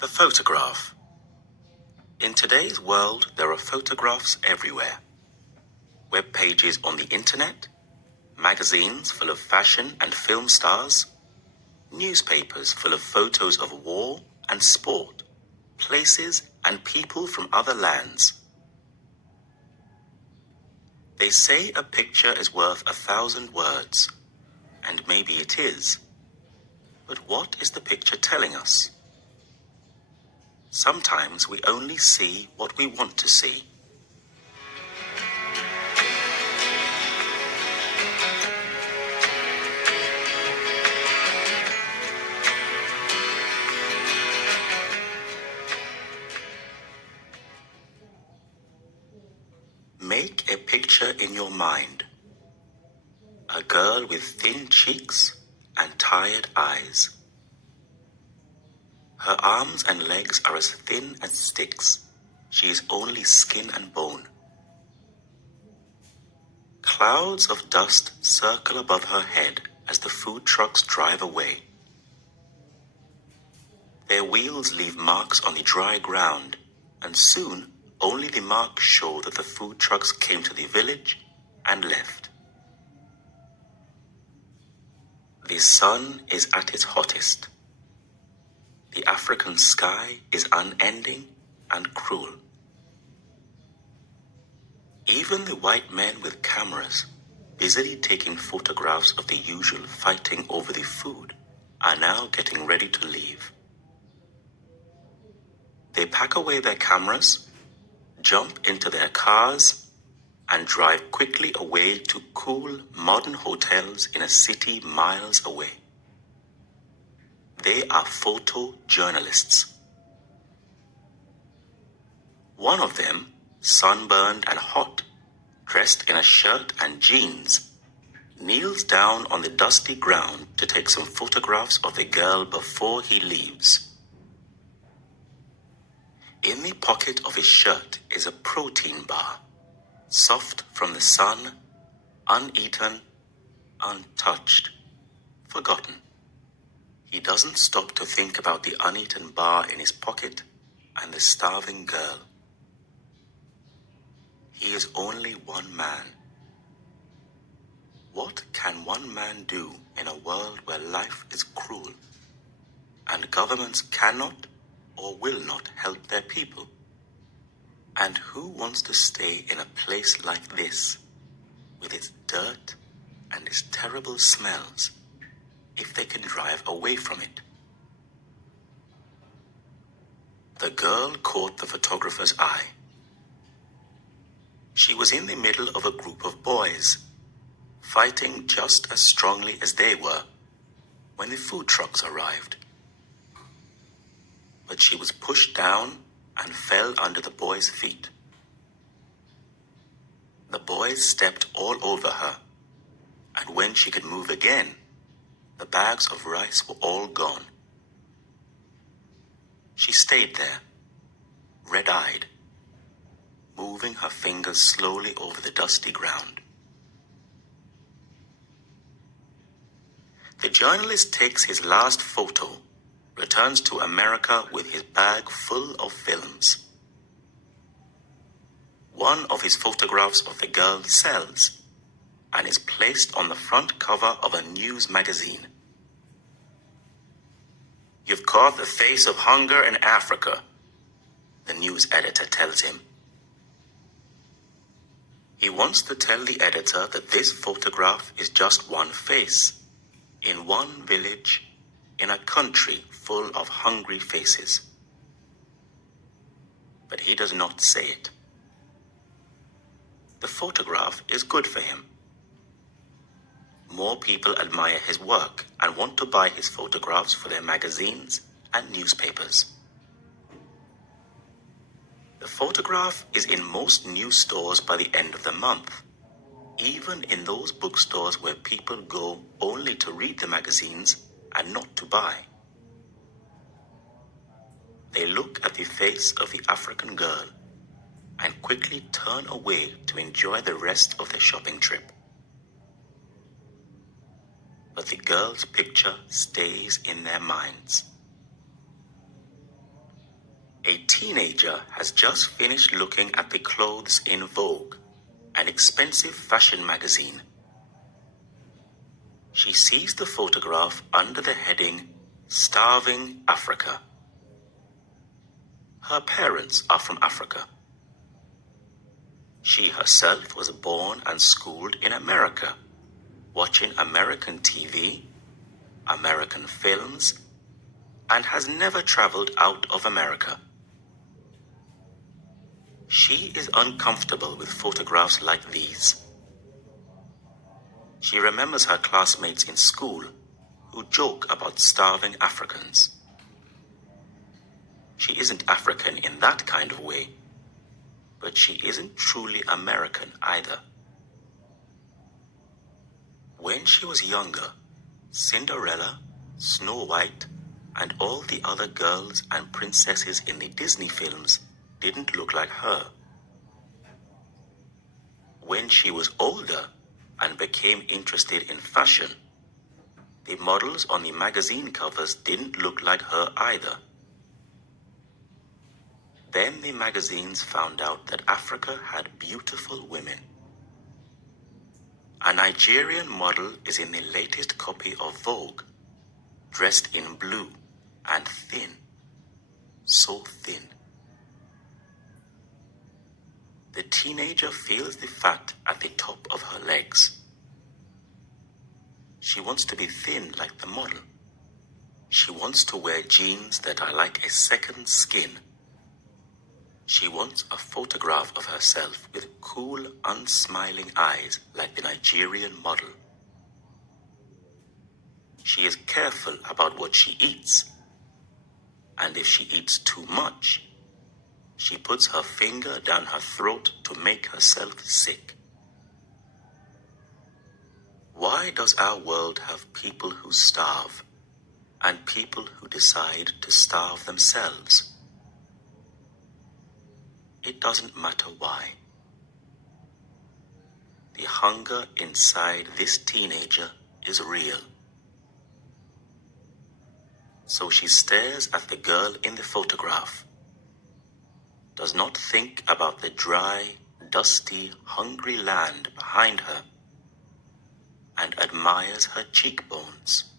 The photograph. In today's world, there are photographs everywhere. Web pages on the internet, magazines full of fashion and film stars, newspapers full of photos of war and sport, places and people from other lands. They say a picture is worth 1,000 words, and maybe it is. But what is the picture telling us? Sometimes we only see what we want to see. Make a picture in your mind. A girl with thin cheeks and tired eyes. Her arms and legs are as thin as sticks. She is only skin and bone. Clouds of dust circle above her head as the food trucks drive away. Their wheels leave marks on the dry ground, and soon only the marks show that the food trucks came to the village and left. The sun is at its hottest. The African sky is unending and cruel. Even the white men with cameras, busily taking photographs of the usual fighting over the food, are now getting ready to leave. They pack away their cameras, jump into their cars, and drive quickly away to cool, modern hotels in a city miles away. They are photojournalists. One of them, sunburned and hot, dressed in a shirt and jeans, kneels down on the dusty ground to take some photographs of the girl before he leaves. In the pocket of his shirt is a protein bar, soft from the sun, uneaten, untouched, forgotten. He doesn't stop to think about the uneaten bar in his pocket and the starving girl. He is only one man. What can one man do in a world where life is cruel and governments cannot or will not help their people? And who wants to stay in a place like this, with its dirt and its terrible smells, if they can drive away from it? The girl caught the photographer's eye. She was in the middle of a group of boys, fighting just as strongly as they were when the food trucks arrived. But she was pushed down and fell under the boys' feet. The boys stepped all over her, and when she could move again, the bags of rice were all gone. She stayed there, red-eyed, moving her fingers slowly over the dusty ground. The journalist takes his last photo, returns to America with his bag full of films. One of his photographs of the girl sells and is placed on the front cover of a news magazine. "You've caught the face of hunger in Africa," the news editor tells him. He wants to tell the editor that this photograph is just one face, in one village, in a country full of hungry faces. But he does not say it. The photograph is good for him. More people admire his work and want to buy his photographs for their magazines and newspapers. The photograph is in most news stores by the end of the month, even in those bookstores where people go only to read the magazines and not to buy. They look at the face of the African girl and quickly turn away to enjoy the rest of their shopping trip. But the girl's picture stays in their minds. A teenager has just finished looking at the clothes in Vogue, an expensive fashion magazine. She sees the photograph under the heading, Starving Africa. Her parents are from Africa. She herself was born and schooled in America, watching American TV, American films, and has never traveled out of America. She is uncomfortable with photographs like these. She remembers her classmates in school who joke about starving Africans. She isn't African in that kind of way, but she isn't truly American either. When she was younger, Cinderella, Snow White, and all the other girls and princesses in the Disney films didn't look like her. When she was older and became interested in fashion, the models on the magazine covers didn't look like her either. Then the magazines found out that Africa had beautiful women. A Nigerian model is in the latest copy of Vogue, dressed in blue and thin, so thin. The teenager feels the fat at the top of her legs. She wants to be thin like the model. She wants to wear jeans that are like a second skin. She wants a photograph of herself with cool, unsmiling eyes like the Nigerian model. She is careful about what she eats. And if she eats too much, she puts her finger down her throat to make herself sick. Why does our world have people who starve and people who decide to starve themselves? It doesn't matter why. The hunger inside this teenager is real. So she stares at the girl in the photograph, does not think about the dry, dusty, hungry land behind her, and admires her cheekbones.